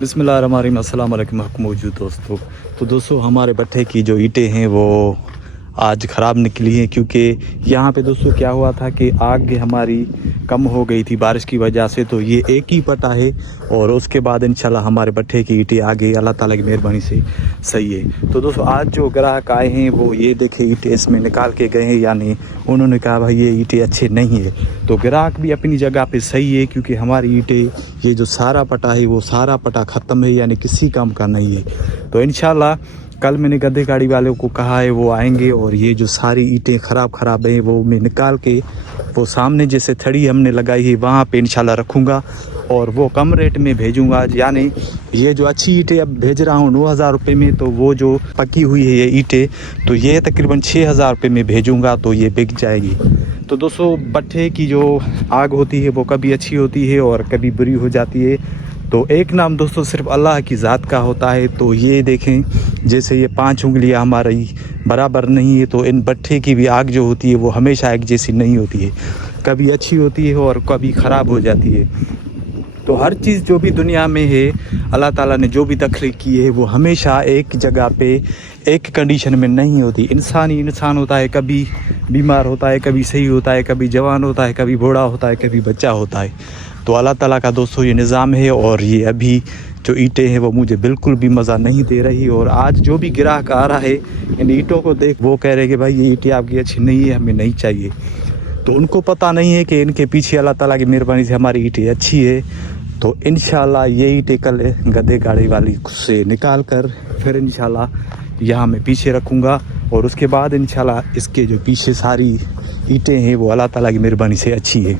बिस्मिल्लाहिर्रहमानिर्रहीम, अस्सलाम वालेकुम मौजूद दोस्तों। तो दोस्तों हमारे भट्ठे की जो ईंटें हैं वो आज ख़राब निकली हैं, क्योंकि यहाँ पे दोस्तों क्या हुआ था कि आग हमारी कम हो गई थी बारिश की वजह से। तो ये एक ही पटा है और उसके बाद इंशाल्लाह हमारे भट्ठे की ईंटें आ गई, अल्लाह ताला की मेहरबानी से सही है। तो दोस्तों आज जो ग्राहक आए हैं वो ये देखे ईंटें इसमें निकाल के गए हैं, यानी उन्होंने कहा भाई ये ईंटें अच्छे नहीं है। तो ग्राहक भी अपनी जगह पे सही है, क्योंकि हमारी ईंटें ये जो सारा पटा है वो सारा पटा ख़त्म है, यानी किसी काम का नहीं है। तो इंशाल्लाह कल मैंने गद्दे गाड़ी वालों को कहा है वो आएंगे और ये जो सारी ईंटें ख़राब है वो मैं निकाल के वो सामने जैसे थड़ी हमने लगाई है वहाँ पे इंशाल्लाह रखूँगा और वो कम रेट में भेजूँगा। यानी ये जो अच्छी ईंटें अब भेज रहा हूँ 9,000 रुपये में, तो वो जो पकी हुई है ये ईंटें तो ये तकरीबन 6,000 रुपये में भेजूँगा, तो ये बिक जाएगी। तो दोस्तों भट्ठे की जो आग होती है वो कभी अच्छी होती है और कभी बुरी हो जाती है। तो एक नाम दोस्तों सिर्फ अल्लाह की ज़ात का होता है। तो ये देखें जैसे ये 5 उंगलियां हमारी बराबर नहीं है, तो इन भट्ठे की भी आग जो होती है वो हमेशा एक जैसी नहीं होती है, कभी अच्छी होती है और कभी ख़राब हो जाती है। तो हर चीज़ जो भी दुनिया में है अल्लाह ताला ने जो भी तख्लीक की है वो हमेशा एक जगह पे एक कंडीशन में नहीं होती। इंसान ही इंसान होता है, कभी बीमार होता है, कभी सही होता है, कभी जवान होता है, कभी बूढ़ा होता है, कभी बच्चा होता है। तो अल्लाह ताला का दोस्तों ये निज़ाम है। और ये अभी जो ईंटें हैं वो मुझे बिल्कुल भी मज़ा नहीं दे रही। और आज जो भी ग्राहक आ रहा है इन ईंटों को देख वो कह रहे हैं कि भाई ये ईंटें आपकी अच्छी नहीं है, हमें नहीं चाहिए। तो उनको पता नहीं है कि इनके पीछे अल्लाह ताला की मेहरबानी से हमारी ईंटें अच्छी है। तो इंशाल्लाह ये ईंटें कल गद्दे गाड़ी वाली से निकाल कर फिर इंशाल्लाह यहाँ मैं पीछे रखूँगा और उसके बाद इंशाल्लाह इसके जो पीछे सारी ईंटें हैं वो अल्लाह ताला की मेहरबानी से अच्छी है।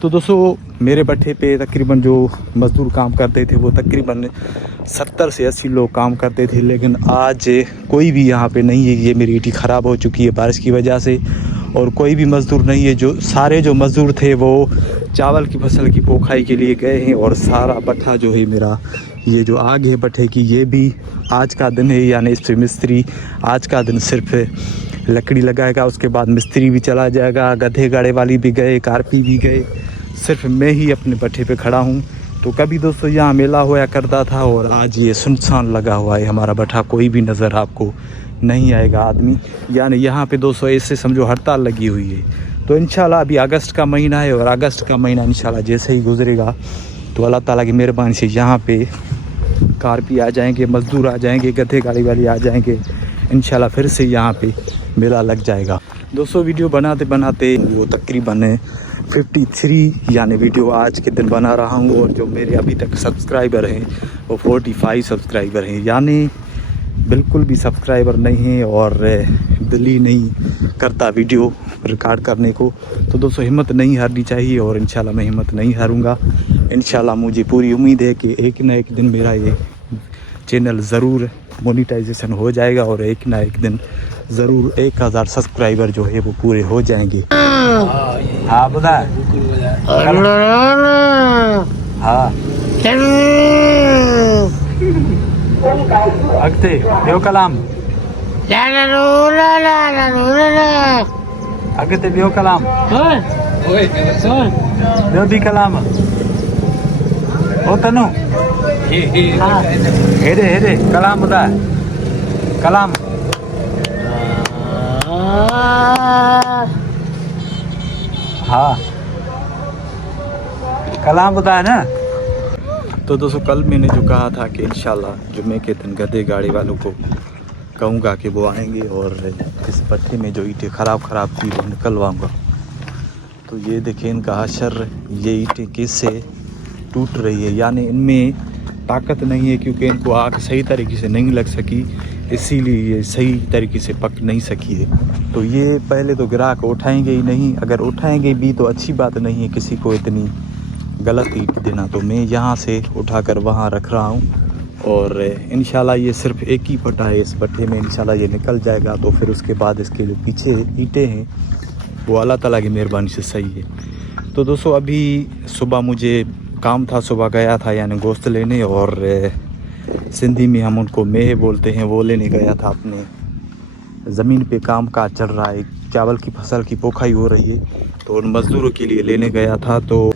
तो दोस्तों मेरे भट्ठे पे तकरीबन जो मज़दूर काम करते थे वो तकरीबन 70 से 80 लोग काम करते थे, लेकिन आज कोई भी यहाँ पे नहीं है। ये मेरी ईंटें ख़राब हो चुकी है बारिश की वजह से और कोई भी मज़दूर नहीं है। जो सारे जो मज़दूर थे वो चावल की फसल की पोखाई के लिए गए हैं और सारा भट्ठा जो है मेरा ये जो आग है भट्ठे की ये भी आज का दिन है, यानी इस पर मिस्त्री आज का दिन सिर्फ लकड़ी लगाएगा, उसके बाद मिस्त्री भी चला जाएगा, गधे गाड़े वाली भी गए, कारपी भी गए, सिर्फ मैं ही अपने भट्ठे पे खड़ा हूँ। तो कभी दोस्तों यहाँ मेला होया करता था और आज ये सुनसान लगा हुआ है हमारा भट्ठा, कोई भी नज़र आपको नहीं आएगा आदमी। यानी यहाँ पे दोस्तों ऐसे समझो हड़ताल लगी हुई है। तो इंशाल्लाह अभी अगस्त का महीना है और अगस्त का महीना इंशाल्लाह जैसे ही गुजरेगा तो अल्लाह ताला की मेहरबानी से यहाँ पे कारपी आ जाएंगे, मज़दूर आ जाएंगे, गधे गाड़ी वाले आ जाएंगे, इंशाल्लाह फिर से यहाँ पे मेला लग जाएगा। दोस्तों वीडियो बनाते बनाते वो तकरीबन 53 यानी वीडियो आज के दिन बना रहा हूँ और जो मेरे अभी तक सब्सक्राइबर हैं वो 45 सब्सक्राइबर हैं, यानी बिल्कुल भी सब्सक्राइबर नहीं है और दिल ही नहीं करता वीडियो रिकॉर्ड करने को। तो दोस्तों हिम्मत नहीं हारनी चाहिए और इंशाल्लाह मैं हिम्मत नहीं हारूंगा। इंशाल्लाह मुझे पूरी उम्मीद है कि एक ना एक दिन मेरा ये चैनल ज़रूर मोनेटाइजेशन हो जाएगा और एक ना एक दिन ज़रूर 1000 सब्सक्राइबर जो है वो पूरे हो जाएंगे। हाँ बता हाँ अगते देव कलाम अगते देव कलाम देव भी कलाम ओ तनु हेरे हेरे कलाम बता कलाम हाँ कलाम बताया ना। तो दोस्तों कल मैंने जो कहा था कि इंशाल्लाह जुम्मे के दिन गधे गाड़ी वालों को कहूँगा कि वो आएंगे और इस भट्ठे में जो ईंटें ख़राब थी वो निकलवाऊँगा। तो ये देखें इनका हशर, ये ईंटें किससे टूट रही है, यानी इनमें ताकत नहीं है क्योंकि इनको आग सही तरीके से नहीं लग सकी, इसीलिए ये सही तरीके से पक नहीं सकी है। तो ये पहले तो ग्राहक उठाएंगे ही नहीं, अगर उठाएंगे भी तो अच्छी बात नहीं है किसी को इतनी गलत ईंट देना। तो मैं यहाँ से उठाकर वहाँ रख रहा हूँ और इंशाल्लाह ये सिर्फ एक ही पटा है इस भट्ठे में, इंशाल्लाह ये निकल जाएगा। तो फिर उसके बाद इसके जो पीछे ईंटें हैं वो अल्लाह ताला की मेहरबानी से सही है। तो दोस्तों अभी सुबह मुझे काम था, सुबह गया था यानी गोश्त लेने और सिंधी में हम उनको मेहे बोलते हैं, वो लेने गया था। अपने ज़मीन पे काम काज चल रहा है, चावल की फसल की पोखाई हो रही है, तो उन मज़दूरों के लिए लेने गया था। तो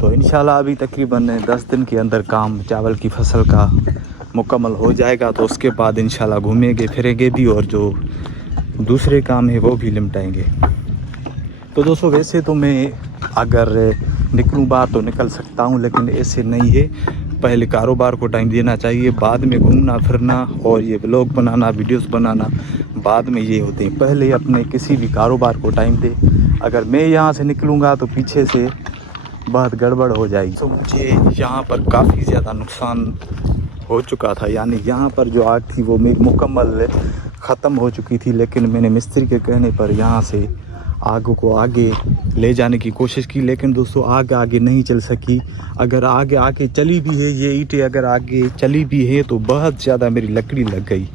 तो इंशाल्लाह अभी तकरीबन 10 दिन के अंदर काम चावल की फसल का मुकम्मल हो जाएगा। तो उसके बाद इंशाल्लाह घूमेंगे फिरेंगे भी और जो दूसरे काम है वो भी निपटाएंगे। तो दोस्तों वैसे तो मैं अगर निकलूँ बाहर तो निकल सकता हूँ, लेकिन ऐसे नहीं है। पहले कारोबार को टाइम देना चाहिए, बाद में घूमना फिरना और ये व्लॉग बनाना वीडियोस बनाना बाद में ये होते हैं। पहले अपने किसी भी कारोबार को टाइम दे। अगर मैं यहाँ से निकलूँगा तो पीछे से बहुत गड़बड़ हो जाएगी। तो मुझे यहाँ पर काफ़ी ज़्यादा नुकसान हो चुका था, यानी यहाँ पर जो आग थी वो मेरी मुकम्मल ख़त्म हो चुकी थी, लेकिन मैंने मिस्त्री के कहने पर यहाँ से आग को आगे ले जाने की कोशिश की, लेकिन दोस्तों आग आगे नहीं चल सकी। अगर आगे चली भी है, ये ईंटें अगर आगे चली भी है तो बहुत ज़्यादा मेरी लकड़ी लग गई।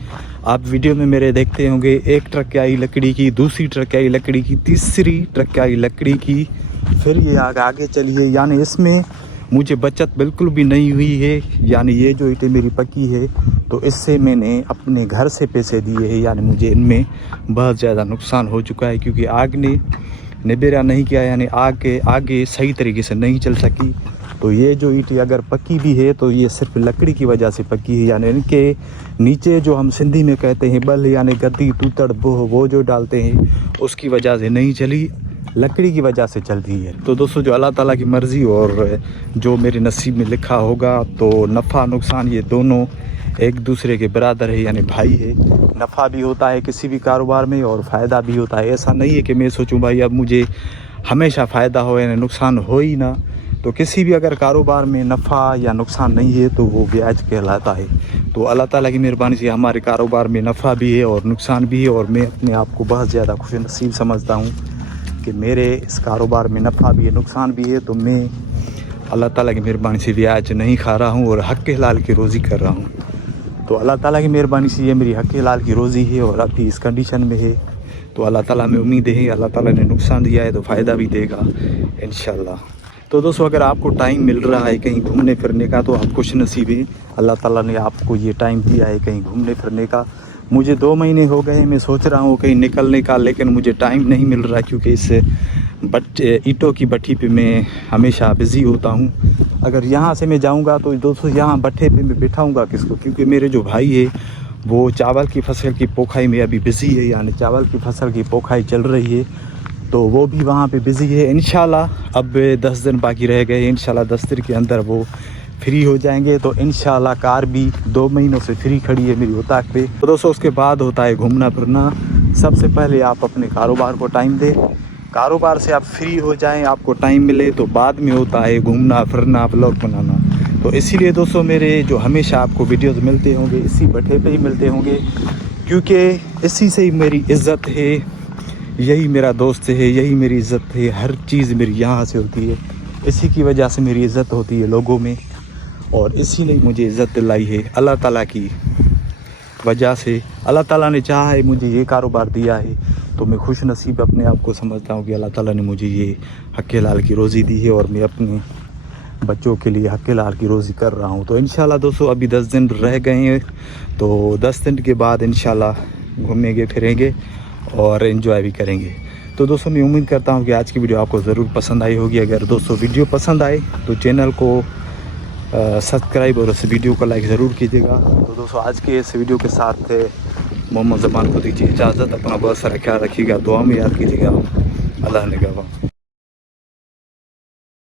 आप वीडियो में मेरे देखते होंगे, एक ट्रक आई लकड़ी की, दूसरी ट्रक आई लकड़ी की, तीसरी ट्रक आई लकड़ी की, फिर ये आग आगे चली है। यानी इसमें मुझे बचत बिल्कुल भी नहीं हुई है। यानी ये जो ईंटें मेरी पकी है तो इससे मैंने अपने घर से पैसे दिए हैं, यानी मुझे इनमें बहुत ज़्यादा नुकसान हो चुका है, क्योंकि आग ने निबेरा नहीं किया, यानी आगे सही तरीके से नहीं चल सकी। तो ये जो ईंटें अगर पकी भी है तो ये सिर्फ लकड़ी की वजह से पकी है, यानी इनके नीचे जो हम सिंधी में कहते हैं बल, यानी गद्दी तूतड़ बोह वो जो डालते हैं उसकी वजह से नहीं चली, लकड़ी की वजह से चल रही है। तो दोस्तों जो अल्लाह ताला की मर्ज़ी और जो मेरे नसीब में लिखा होगा, तो नफ़ा नुकसान ये दोनों एक दूसरे के बराबर है, यानी भाई है। नफ़ा भी होता है किसी भी कारोबार में और फ़ायदा भी होता है। ऐसा नहीं है कि मैं सोचूं भाई अब मुझे हमेशा फ़ायदा हो यानी नुकसान हो ही ना। तो किसी भी अगर कारोबार में नफ़ा या नुकसान नहीं है तो वो ब्याज कहलाता है। तो अल्लाह ताला की मेहरबानी से हमारे कारोबार में नफ़ा भी है और नुकसान भी है, और मैं अपने आप को बहुत ज़्यादा खुश नसीब समझता हूँ कि मेरे इस कारोबार में नफ़ा भी है नुकसान भी है। तो मैं अल्लाह ताला की मेहरबानी से ब्याज नहीं खा रहा हूँ और हक़ हलाल की रोज़ी कर रहा हूँ। तो अल्लाह ताला की मेहरबानी से ये मेरी हक़ हलाल की रोज़ी है और अभी इस कंडीशन में है। तो अल्लाह ताला में उम्मीद है, अल्लाह ताला ने नुकसान दिया है तो फ़ायदा भी देगा इंशाल्लाह। तो दोस्तों अगर आपको टाइम मिल रहा है कहीं घूमने फिरने का तो आप खुश नसीब हैं, अल्लाह ताला ने आपको ये टाइम दिया है कहीं घूमने फिरने का। मुझे 2 महीने हो गए मैं सोच रहा हूँ कहीं निकलने का, लेकिन मुझे टाइम नहीं मिल रहा, क्योंकि इस ईंटों की भट्ठी पे मैं हमेशा बिज़ी होता हूँ। अगर यहाँ से मैं जाऊँगा तो दोस्तों यहाँ भट्ठे पे मैं बिठाऊँगा किसको, क्योंकि मेरे जो भाई है वो चावल की फसल की पोखाई में अभी बिज़ी है, यानी चावल की फसल की पोखाई चल रही है, तो वो भी वहाँ पे बिज़ी है। इंशाल्लाह अब 10 दिन बाकी रह गए, इंशाल्लाह 10 दिन के अंदर वो फ्री हो जाएंगे। तो इंशाल्लाह कार भी 2 महीनों से फ्री खड़ी है मेरी उताक पे। तो दोस्तों उसके बाद होता है घूमना फिरना। सबसे पहले आप अपने कारोबार को टाइम दें, कारोबार से आप फ्री हो जाएं, आपको टाइम मिले तो बाद में होता है घूमना फिरना व्लॉग बनाना। तो इसीलिए दोस्तों मेरे जो हमेशा आपको वीडियोज़ मिलते होंगे इसी भट्ठे पे ही मिलते होंगे, क्योंकि इसी से ही मेरी इज़्ज़त है, यही मेरा दोस्त है, यही मेरी इज़्ज़त है, हर चीज़ मेरी यहाँ से होती है। इसी की वजह से मेरी इज़्ज़त होती है लोगों में, और इसीलिए मुझे इज़्ज़त दिलाई है अल्लाह ताला की वजह से। अल्लाह ताला ने चाहा है मुझे ये कारोबार दिया है, तो मैं खुश नसीब अपने आप को समझता हूँ कि अल्लाह ताला ने मुझे ये हक़ हलाल की रोज़ी दी है और मैं अपने बच्चों के लिए हक़ हलाल की रोज़ी कर रहा हूँ। तो इंशाल्लाह दोस्तों अभी 10 दिन रह गए हैं, तो 10 दिन के बाद इंशाल्लाह घूमेंगे फिरेंगे और एंजॉय भी करेंगे। तो दोस्तों मैं उम्मीद करता हूँ कि आज की वीडियो आपको ज़रूर पसंद आई होगी। अगर दोस्तों वीडियो पसंद आए तो चैनल को सब्सक्राइब और इस वीडियो को लाइक ज़रूर कीजिएगा। तो दोस्तों आज के इस वीडियो के साथ मोहम्मद ज़मान को दीजिए इजाज़त। अपना बहुत सारा ख्याल रखिएगा, दुआ में याद कीजिएगा। अल्लाह ने गवाह।